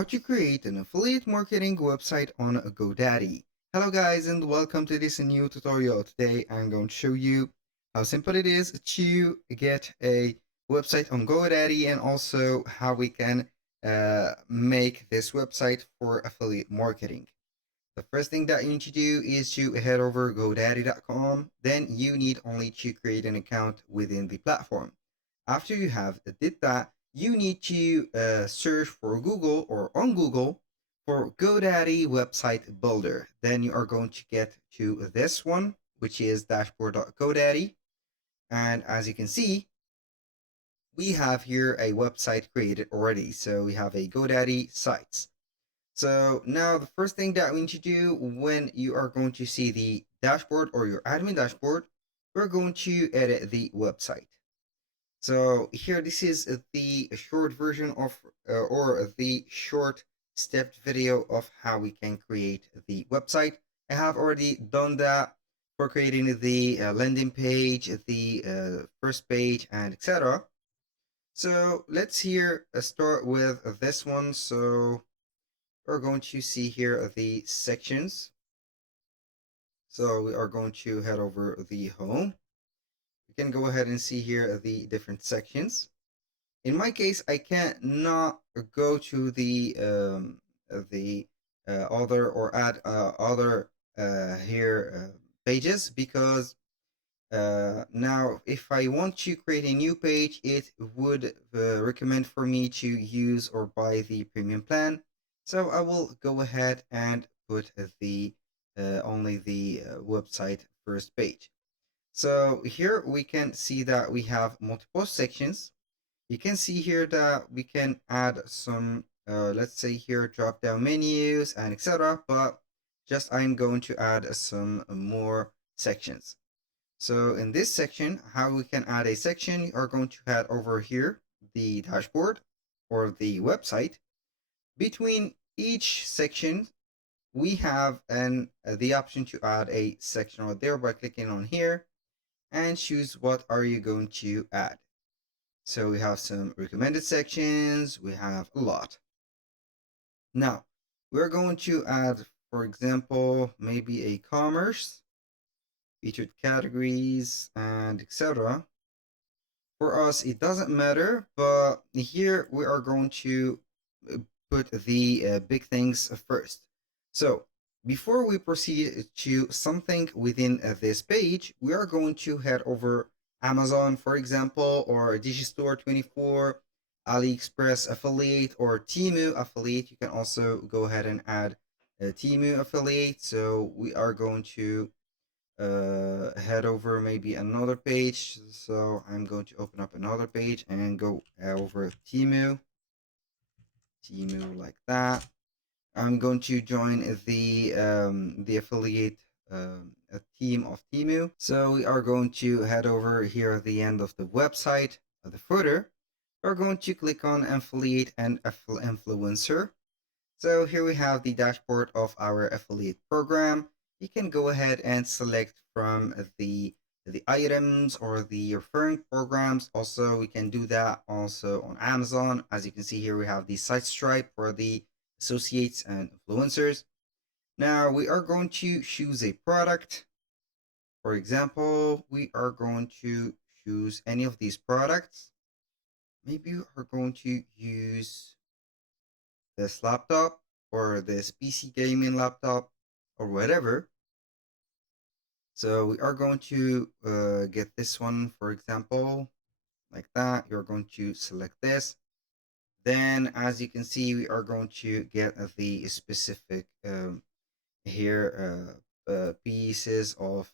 How to create an affiliate marketing website on Godaddy. Hello guys and welcome to this new tutorial. Today I'm going to show you how simple it is to get a website on Godaddy and also how we can make this website for affiliate marketing. The first thing that you need to do is to head over godaddy.com. Then you need only to create an account within the platform. After you have did that, you need to search for Google or on Google for GoDaddy website builder. Then you are going to get to this one, which is dashboard.godaddy. And as you can see, we have here a website created already. So we have a GoDaddy sites. So now the first thing that we need to do when you are going to see the dashboard or your admin dashboard, we're going to edit the website. So here, this is the short version of or the short stepped video of how we can create the website. I have already done that for creating the landing page, the first page, and etc. So let's here start with this one. So we're going to see here the sections. So we are going to head over the home. You can go ahead and see here the different sections. In my case, I can't not go to the other or add other here pages because now if I want to create a new page, it would recommend for me to use or buy the premium plan. So I will go ahead and put the only the website first page. So here we can see that we have multiple sections. You can see here that we can add some, let's say here, drop down menus and etc. But just I'm going to add some more sections. So in this section, how we can add a section, you are going to head over here, the dashboard or the website. Between each section, we have the option to add a section right there by clicking on here and choose what are you going to add. So we have some recommended sections, we have a lot. Now, we're going to add, for example, maybe a commerce, featured categories, and etc. For us, it doesn't matter, but here we are going to put the big things first. So before we proceed to something within this page, we are going to head over Amazon, for example, or Digistore24, AliExpress affiliate, or Temu affiliate. You can also go ahead and add a Temu affiliate. So we are going to head over maybe another page. So I'm going to open up another page and go over Temu like that. I'm going to join the affiliate team of Temu. So we are going to head over here at the end of the website, the footer. We're going to click on affiliate and influencer. So here we have the dashboard of our affiliate program. You can go ahead and select from the items or the referring programs. Also, we can do that also on Amazon. As you can see here, we have the site stripe for the associates and influencers. Now we are going to choose a product. For example, we are going to choose any of these products. Maybe we are going to use this laptop or this PC gaming laptop or whatever. So we are going to get this one, for example, like that. You're going to select this. Then, as you can see, we are going to get the specific here pieces of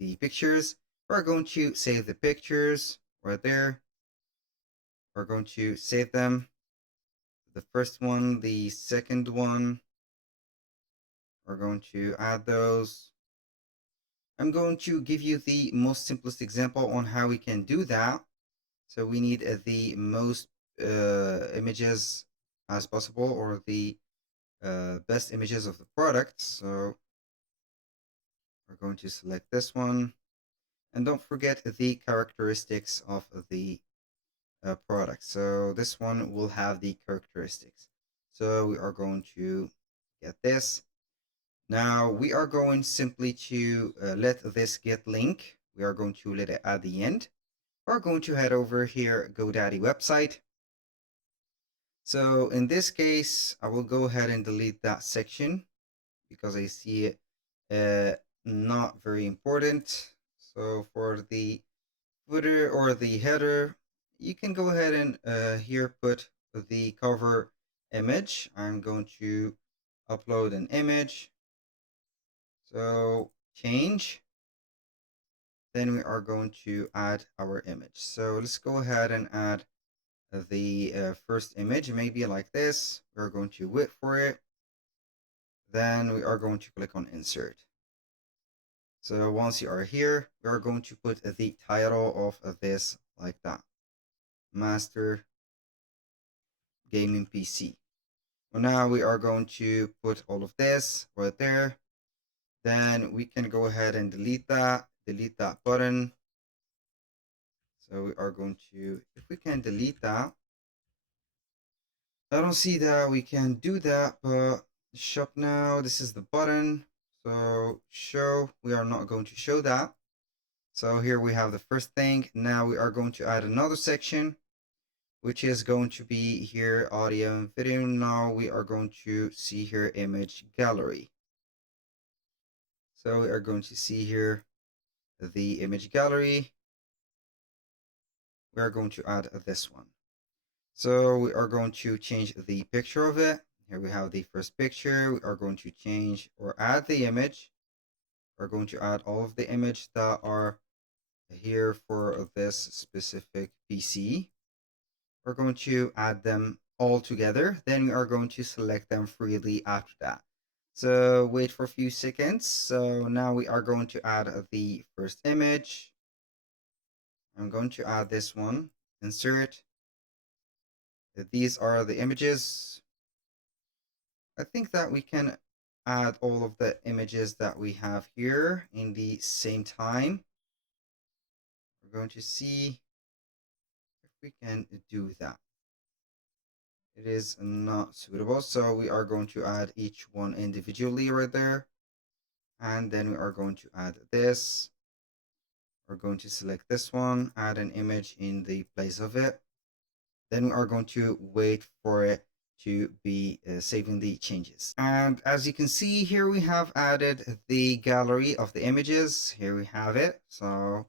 the pictures. We're going to save the pictures right there. We're going to save them. The first one, the second one. We're going to add those. I'm going to give you the most simplest example on how we can do that. So we need the most images as possible, or the best images of the product. So we're going to select this one. And don't forget the characteristics of the product. So this one will have the characteristics. So we are going to get this. Now we are going simply to let this get link. We are going to let it at the end. We're going to head over here, GoDaddy website. So in this case, I will go ahead and delete that section because I see it not very important. So for the footer or the header, you can go ahead and here put the cover image. I'm going to upload an image. So change. Then we are going to add our image. So let's go ahead and add the first image, maybe like this. We're going to wait for it. Then we are going to click on insert. So once you are here, we are going to put the title of this like that. Master Gaming PC. Well, now we are going to put all of this right there. Then we can go ahead and delete that button. So we are going to, if we can delete that, I don't see that we can do that, but shop now, this is the button. So show, we are not going to show that. So here we have the first thing. Now we are going to add another section, which is going to be here audio and video. Now we are going to see here image gallery. So we are going to see here the image gallery. We are going to add this one. So we are going to change the picture of it. Here we have the first picture. We are going to change or add the image. We're going to add all of the images that are here for this specific PC. We're going to add them all together. Then we are going to select them freely after that. So wait for a few seconds. So now we are going to add the first image. I'm going to add this one. Insert. These are the images. I think that we can add all of the images that we have here in the same time. We're going to see if we can do that. It is not suitable, so we are going to add each one individually right there. And then we are going to add this. We're going to select this one, add an image in the place of it. Then we are going to wait for it to be saving the changes. And as you can see here, we have added the gallery of the images. Here we have it. So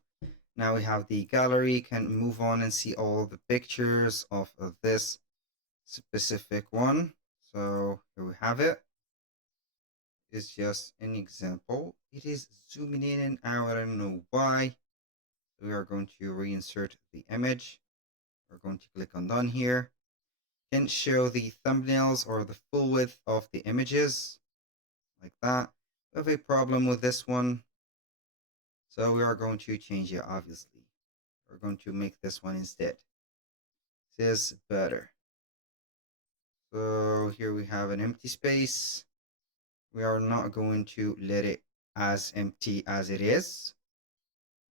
now we have the gallery. You can move on and see all the pictures of this specific one. So here we have it. It's just an example. It is zooming in and out. I don't know why. We are going to reinsert the image. We're going to click on done here. Can show the thumbnails or the full width of the images like that. We have a problem with this one, so we are going to change it. Obviously, we're going to make this one instead. This is better. So here we have an empty space. We are not going to let it as empty as it is.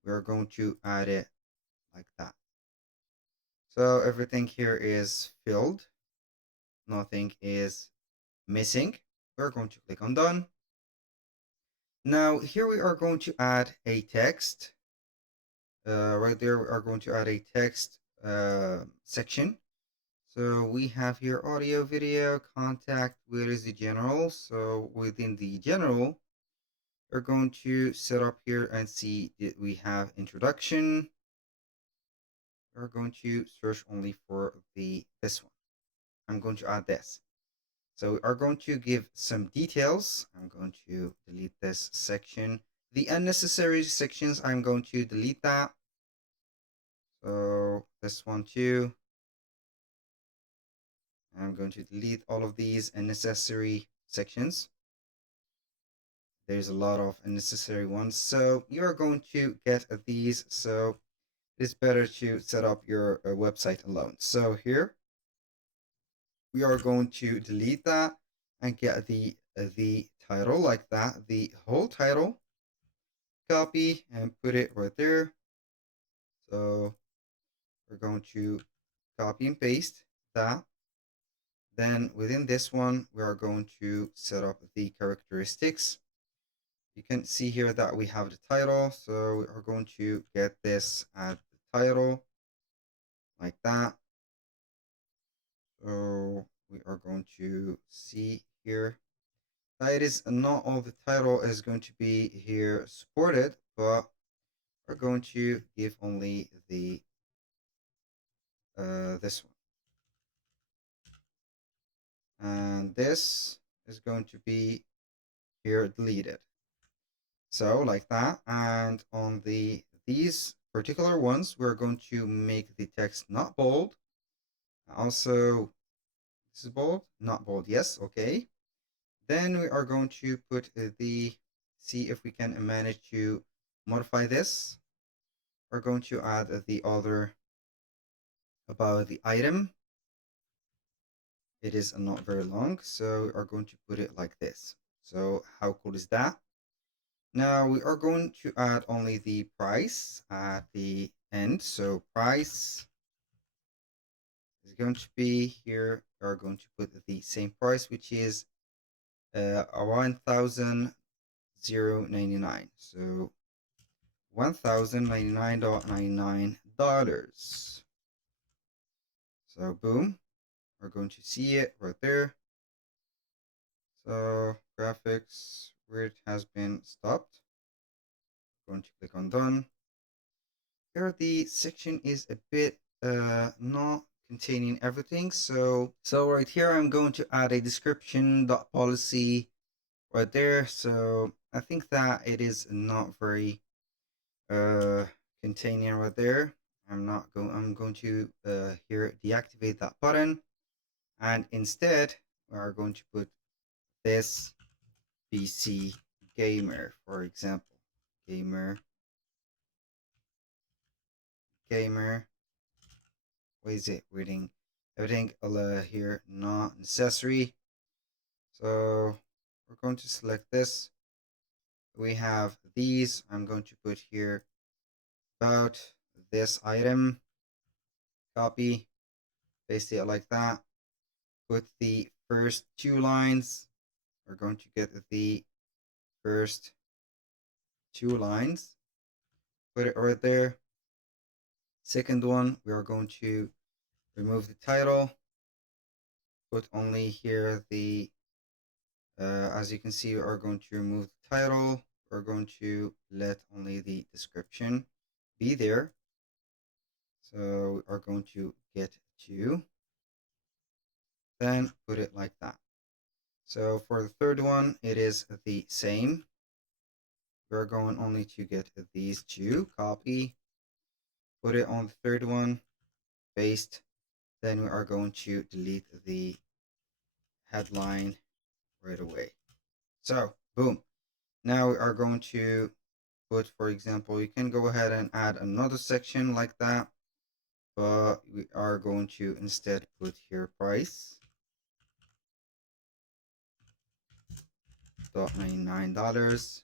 We are going to add it like that. So everything here is filled. Nothing is missing. We're going to click on done. Now here we are going to add a text. Right there we are going to add a text section. So we have here audio, video, contact, where is the general. So within the general, we're going to set up here and see that we have introduction. We're going to search only for this one. I'm going to add this. So we are going to give some details. I'm going to delete this section. The unnecessary sections, I'm going to delete that. So this one too. I'm going to delete all of these unnecessary sections. There's a lot of unnecessary ones. So you're going to get these. So it's better to set up your website alone. So here we are going to delete that and get the title like that, the whole title. Copy and put it right there. So we're going to copy and paste that. Then within this one, we are going to set up the characteristics. You can see here that we have the title. So we are going to get this at the title like that. So we are going to see here that it is not all the title is going to be here supported, but we're going to give only the this one. And this is going to be here deleted. So like that. And on these particular ones, we're going to make the text not bold. Also, this is bold, not bold. Yes, okay. Then we are going to put see if we can manage to modify this. We're going to add the other about the item. It is not very long, so we are going to put it like this. So how cool is that? Now we are going to add only the price at the end. So price is going to be here. We are going to put the same price, which is 1,099. So $1,099.99. So boom, we're going to see it right there. So graphics, where it has been stopped. I'm going to click on done. Here the section is a bit not containing everything. So right here I'm going to add a description policy right there. So I think that it is not very containing right there. I'm going to here deactivate that button, and instead we are going to put this PC gamer, for example, gamer. What is it reading? Everything here not necessary. So we're going to select this. We have these. I'm going to put here about this item. Copy, paste it like that. Put the first two lines. We're going to get the first two lines. Put it right there. Second one, we are going to remove the title. Put only here the as you can see, we are going to remove the title. We're going to let only the description be there. So we are going to get to, then put it like that. So for the third one, it is the same. We're going only to get these two, copy, put it on the third one, paste. Then we are going to delete the headline right away. So boom. Now we are going to put, for example, you can go ahead and add another section like that, but we are going to instead put here price $99.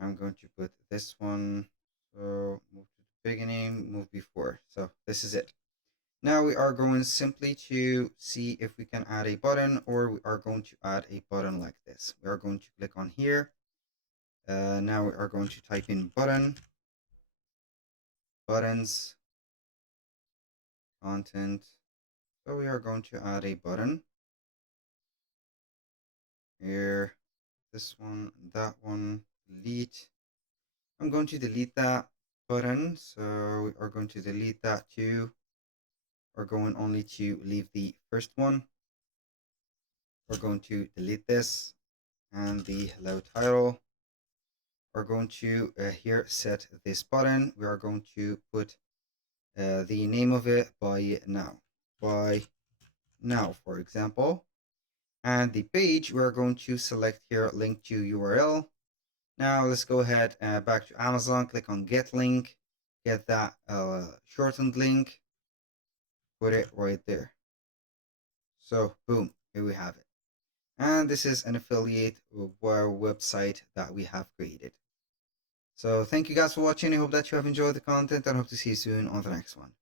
I'm going to put this one. So move to the beginning, move before. So this is it. Now we are going simply to see if we can add a button, or we are going to add a button like this. We are going to click on here. Now we are going to type in button, buttons, content. So we are going to add a button here, this one, that one, delete. I'm going to delete that button. So we are going to delete that too. We're going only to leave the first one. We're going to delete this and the hello title. We're going to here set this button. We are going to put the name of it by now, for example. And the page, we're going to select here link to URL. Now let's go ahead back to Amazon, click on get link, get that shortened link, put it right there. So boom, here we have it. And this is an affiliate website that we have created. So thank you guys for watching. I hope that you have enjoyed the content and hope to see you soon on the next one.